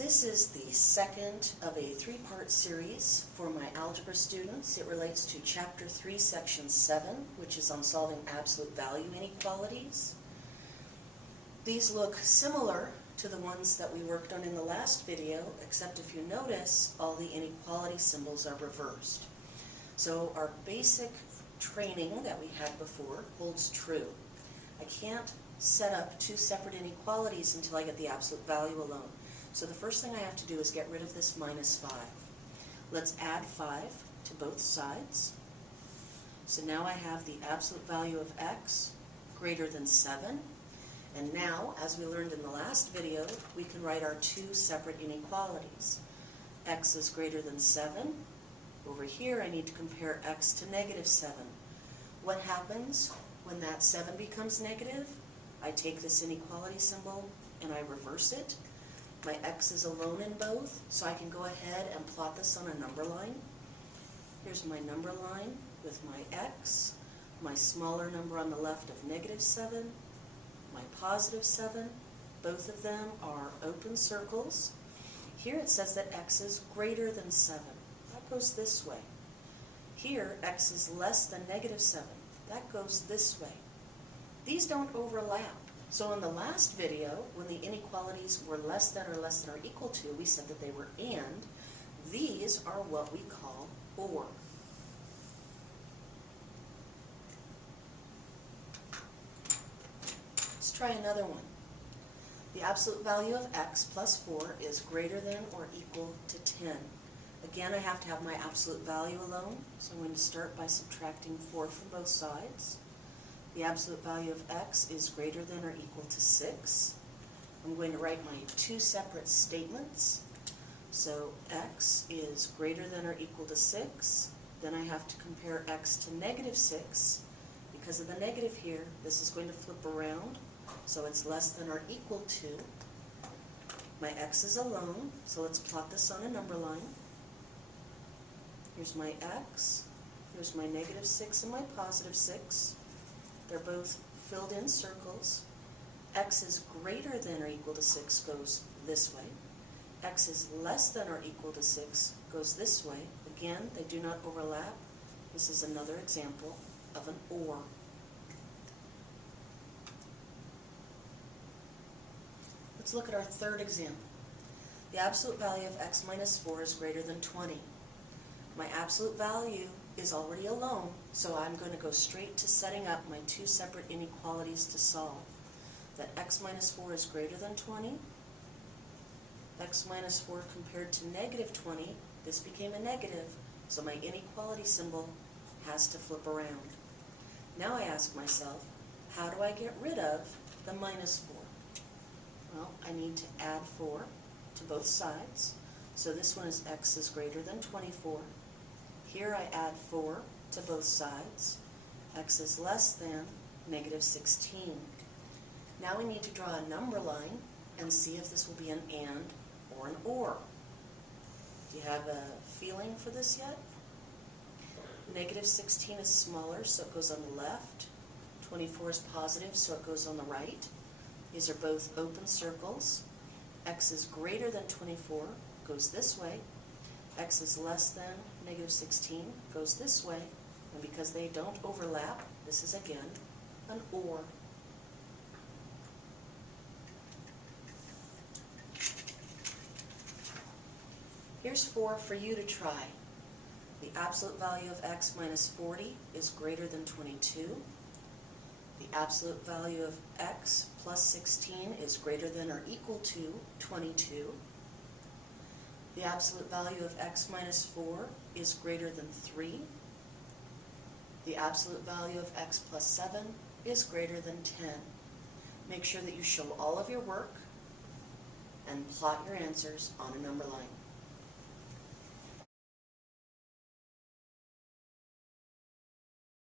This is the second of a three-part series for my algebra students. It relates to Chapter 3, Section 7, which is on solving absolute value inequalities. These look similar to the ones that we worked on in the last video, except if you notice, all the inequality symbols are reversed. So our basic training that we had before holds true. I can't set up two separate inequalities until I get the absolute value alone. So the first thing I have to do is get rid of this minus 5. Let's add 5 to both sides. So now I have the absolute value of x greater than 7. And now, as we learned in the last video, we can write our two separate inequalities. X is greater than 7. Over here I need to compare x to negative 7. What happens when that 7 becomes negative? I take this inequality symbol and I reverse it. My x is alone in both, so I can go ahead and plot this on a number line. Here's my number line with my x, my smaller number on the left of negative 7, my positive 7. Both of them are open circles. Here it says that x is greater than 7. That goes this way. Here, x is less than negative 7. That goes this way. These don't overlap. So in the last video, when the inequalities were less than or equal to, we said that they were and. These are what we call or. Let's try another one. The absolute value of x plus 4 is greater than or equal to 10. Again, I have to have my absolute value alone, so I'm going to start by subtracting 4 from both sides. The absolute value of x is greater than or equal to 6. I'm going to write my two separate statements. So x is greater than or equal to 6. Then I have to compare x to negative 6. Because of the negative here, this is going to flip around. So it's less than or equal to. My x is alone, so let's plot this on a number line. Here's my x. Here's my negative 6 and my positive 6. They're both filled in circles. X is greater than or equal to 6 goes this way. X is less than or equal to 6 goes this way. Again, they do not overlap. This is another example of an or. Let's look at our third example. The absolute value of x minus 4 is greater than 20. My absolute value is already alone, so I'm going to go straight to setting up my two separate inequalities to solve. That x minus 4 is greater than 20. X minus 4 compared to negative 20, this became a negative, so my inequality symbol has to flip around. Now I ask myself, how do I get rid of the minus 4? Well, I need to add 4 to both sides. So this one is x is greater than 24. Here I add 4 to both sides. X is less than negative 16. Now we need to draw a number line and see if this will be an and or an or. Do you have a feeling for this yet? Negative 16 is smaller, so it goes on the left. 24 is positive, so it goes on the right. These are both open circles. X is greater than 24, goes this way. X is less than negative 16, goes this way. And because they don't overlap, this is again an or. Here's 4 for you to try. The absolute value of x minus 40 is greater than 22. The absolute value of x plus 16 is greater than or equal to 22. The absolute value of x minus 4 is greater than 3. The absolute value of x plus 7 is greater than 10. Make sure that you show all of your work and plot your answers on a number line.